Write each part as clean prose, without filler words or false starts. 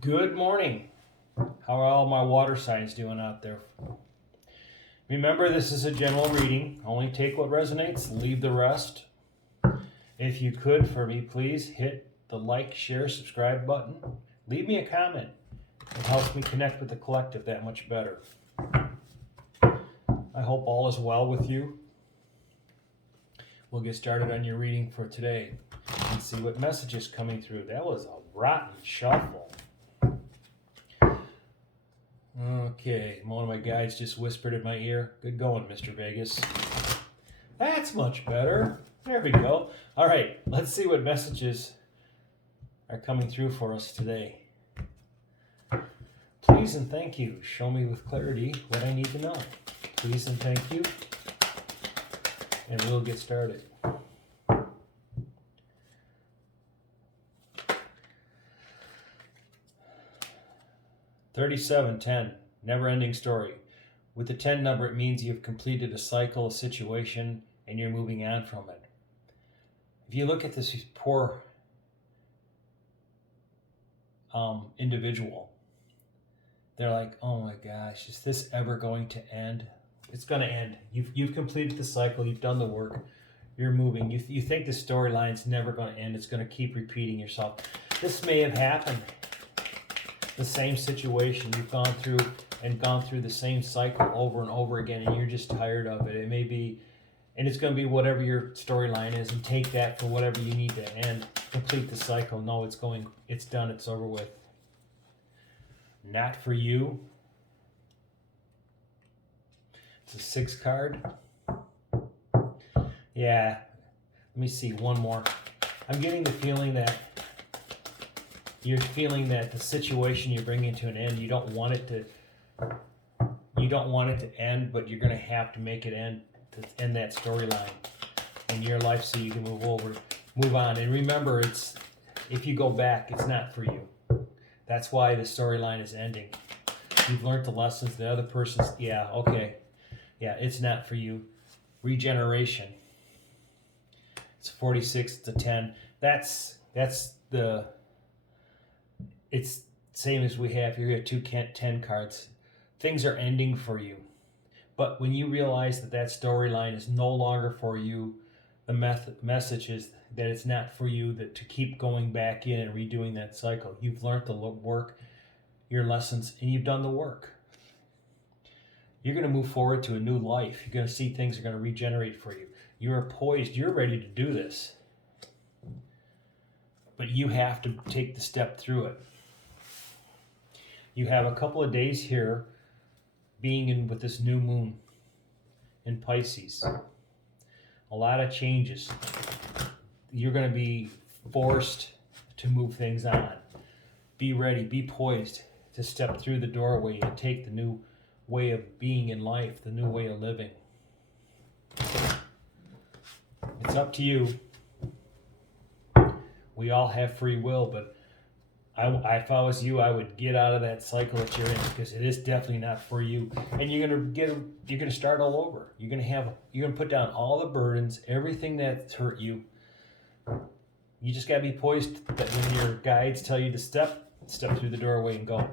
Good morning. How are all my water signs doing out there? Remember, this is a general reading. Only take what resonates, leave the rest. If you could, for me, please hit the like, share, subscribe button. Leave me a comment. It helps me connect with the collective that much better. I hope all is well with you. We'll get started on your reading for today and see what message is coming through. That was a rotten shuffle. Okay, one of my guides just whispered in my ear. Good going, Mr. Vegas. That's much better. There we go. All right, let's see what messages are coming through for us today. Please and thank you. Show me with clarity what I need to know. Please and thank you. And we'll get started. $37.10, never-ending story. With the 10 number, it means you've completed a cycle, a situation, and you're moving on from it. If you look at this poor individual, they're like, oh my gosh, is this ever going to end? It's going to end. You've completed the cycle. You've done the work. You're moving. You think the storyline's never going to end. It's going to keep repeating yourself. This may have happened. The same situation. You've gone through the same cycle over and over again, and you're just tired of it. It may be, and it's going to be whatever your storyline is, and take that for whatever you need to end. Complete the cycle. No, it's done. It's over with. Not for you. It's a 6 card. Yeah. Let me see one more. I'm getting the feeling that you're feeling that the situation you're bringing to an end, you don't want it to end, but you're going to have to make it end to end that storyline in your life so you can move on. And remember, if you go back, it's not for you. That's why the storyline is ending. You've learned the lessons. The other person's, it's not for you. Regeneration. It's 46 to 10. It's same as we have here. 2 10 cards. Things are ending for you. But when you realize that storyline is no longer for you, the message is that it's not for you, that to keep going back in and redoing that cycle. You've learned the work, your lessons, and you've done the work. You're going to move forward to a new life. You're going to see things are going to regenerate for you. You're poised. You're ready to do this. But you have to take the step through it. You have a couple of days here being in with this new moon in Pisces. A lot of changes. You're going to be forced to move things on. Be ready, be poised to step through the doorway and take the new way of being in life, the new way of living. It's up to you. We all have free will, but if I was you, I would get out of that cycle that you're in, because it is definitely not for you. And you're gonna start all over. You're gonna put down all the burdens, everything that's hurt you. You just gotta be poised that when your guides tell you to step through the doorway and go.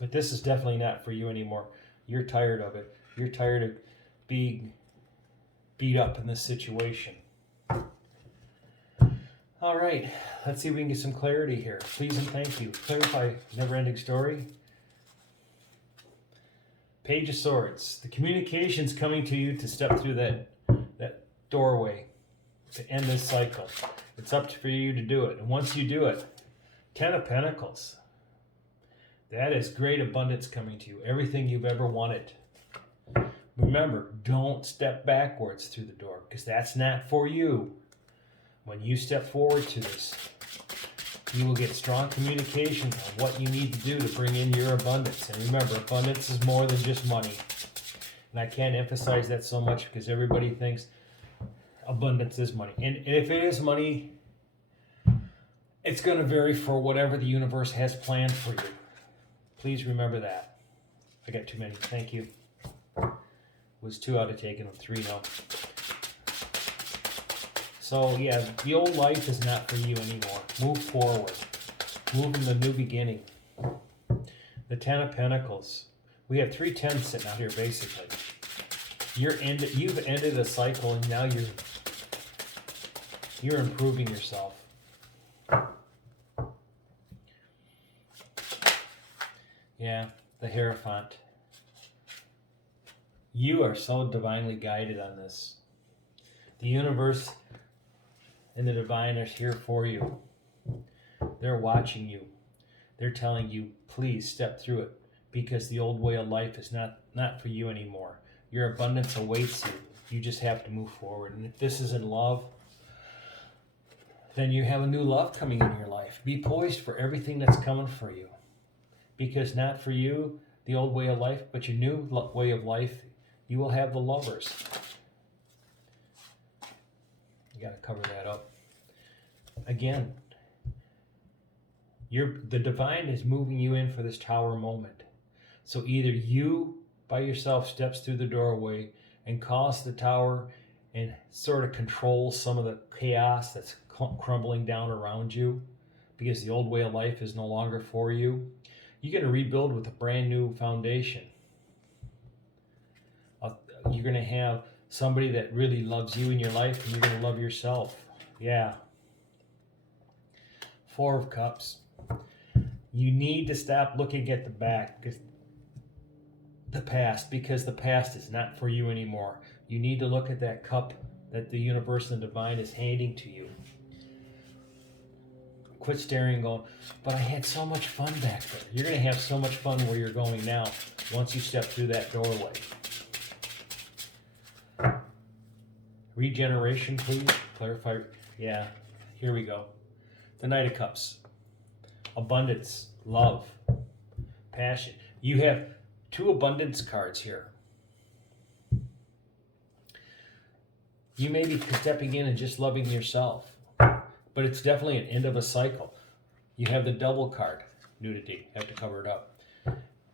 But this is definitely not for you anymore. You're tired of it. You're tired of being beat up in this situation. All right, let's see if we can get some clarity here. Please and thank you. Clarify never-ending story. Page of Swords. The communication's coming to you to step through that doorway to end this cycle. It's up for you to do it. And once you do it, 10 of Pentacles. That is great abundance coming to you. Everything you've ever wanted. Remember, don't step backwards through the door, because that's not for you. When you step forward to this, you will get strong communication on what you need to do to bring in your abundance. And remember, abundance is more than just money. And I can't emphasize that so much, because everybody thinks abundance is money. And if it is money, it's going to vary for whatever the universe has planned for you. Please remember that. I got too many. Thank you. Was 2 out of taken. I'm 3 now. So yeah, the old life is not for you anymore. Move forward. moving the new beginning. The Ten of Pentacles. We have 3 tens sitting out here, basically. You've ended a cycle, and now you're improving yourself. Yeah, the Hierophant. You are so divinely guided on this. The universe and the divine are here for you. They're watching you. They're telling you, please step through it, because the old way of life is not for you anymore. Your abundance awaits you. You just have to move forward. And if this is in love, then you have a new love coming in your life. Be poised for everything that's coming for you. Because not for you, the old way of life, but your new way of life, you will have the Lovers. You got to cover that up. Again, the divine is moving you in for this Tower moment. So either you by yourself steps through the doorway and calls the Tower and sort of controls some of the chaos that's crumbling down around you, because the old way of life is no longer for you. You're going to rebuild with a brand new foundation. You're going to have somebody that really loves you in your life, and you're going to love yourself. Yeah. 4 of Cups. You need to stop looking at the back, because the past is not for you anymore. You need to look at that cup that the universe and divine is handing to you. Quit staring and going, but I had so much fun back there. You're going to have so much fun where you're going now once you step through that doorway. Regeneration, please. Clarify. Yeah, here we go. The Knight of Cups. Abundance, love, passion. You have 2 abundance cards here. You may be stepping in and just loving yourself, but it's definitely an end of a cycle. You have the Double card, nudity. I have to cover it up.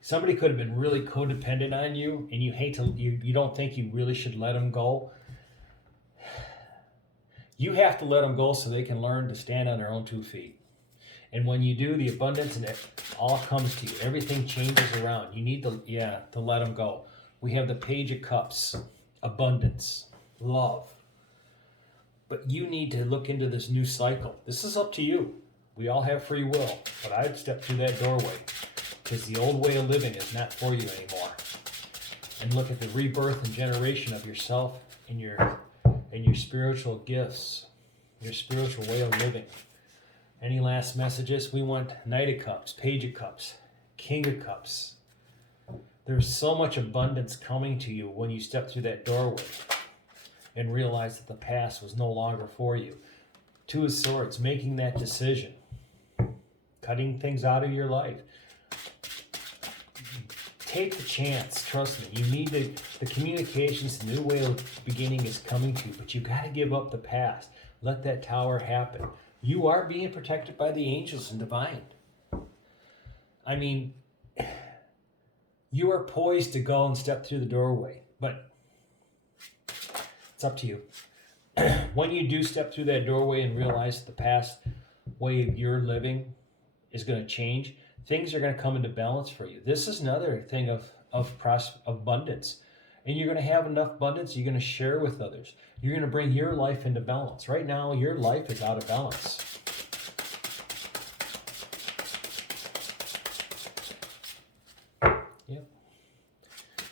Somebody could have been really codependent on you, and you don't think you really should let them go. You have to let them go so they can learn to stand on their own 2 feet. And when you do, the abundance and it all comes to you. Everything changes around. You need to let them go. We have the Page of Cups, abundance, love. But you need to look into this new cycle. This is up to you. We all have free will, but I'd step through that doorway, because the old way of living is not for you anymore. And look at the rebirth and generation of yourself and your spiritual gifts, your spiritual way of living. Any last messages? We want Knight of Cups, Page of Cups, King of Cups. There's so much abundance coming to you when you step through that doorway and realize that the past was no longer for you. 2 of Swords, making that decision. Cutting things out of your life. Take the chance, trust me. You need the communications, the new way of beginning is coming to you, but you got to give up the past. Let that Tower happen. You are being protected by the angels and divine. I mean, you are poised to go and step through the doorway, but it's up to you. When you do step through that doorway and realize that the past way you're living is going to change, things are going to come into balance for you. This is another thing of abundance. And you're going to have enough abundance you're going to share with others. You're going to bring your life into balance. Right now, your life is out of balance. Yep.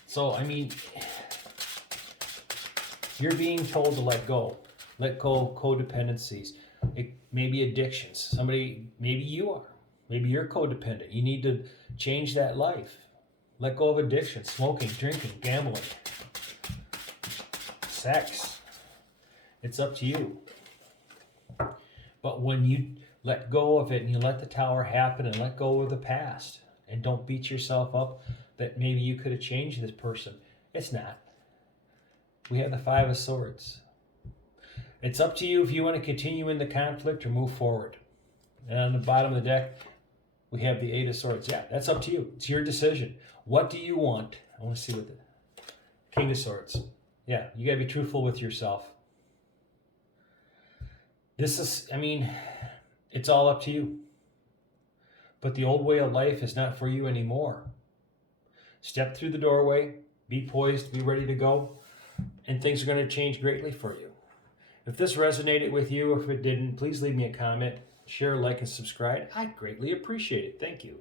So, I mean, you're being told to let go. Let go of codependencies. It may be addictions. Maybe you are. Maybe you're codependent. You need to change that life. Let go of addiction, smoking, drinking, gambling, sex. It's up to you. But when you let go of it and you let the Tower happen and let go of the past and don't beat yourself up that maybe you could have changed this person, it's not. We have the 5 of Swords. It's up to you if you want to continue in the conflict or move forward. And on the bottom of the deck, we have the 8 of Swords. Yeah, that's up to you. It's your decision. What do you want? I want to see what the King of Swords. Yeah, you got to be truthful with yourself. This is, I mean, it's all up to you. but the old way of life is not for you anymore. Step through the doorway, be poised, be ready to go, and things are going to change greatly for you. If this resonated with you, or if it didn't, please leave me a comment, share, like, and subscribe. I greatly appreciate it. Thank you.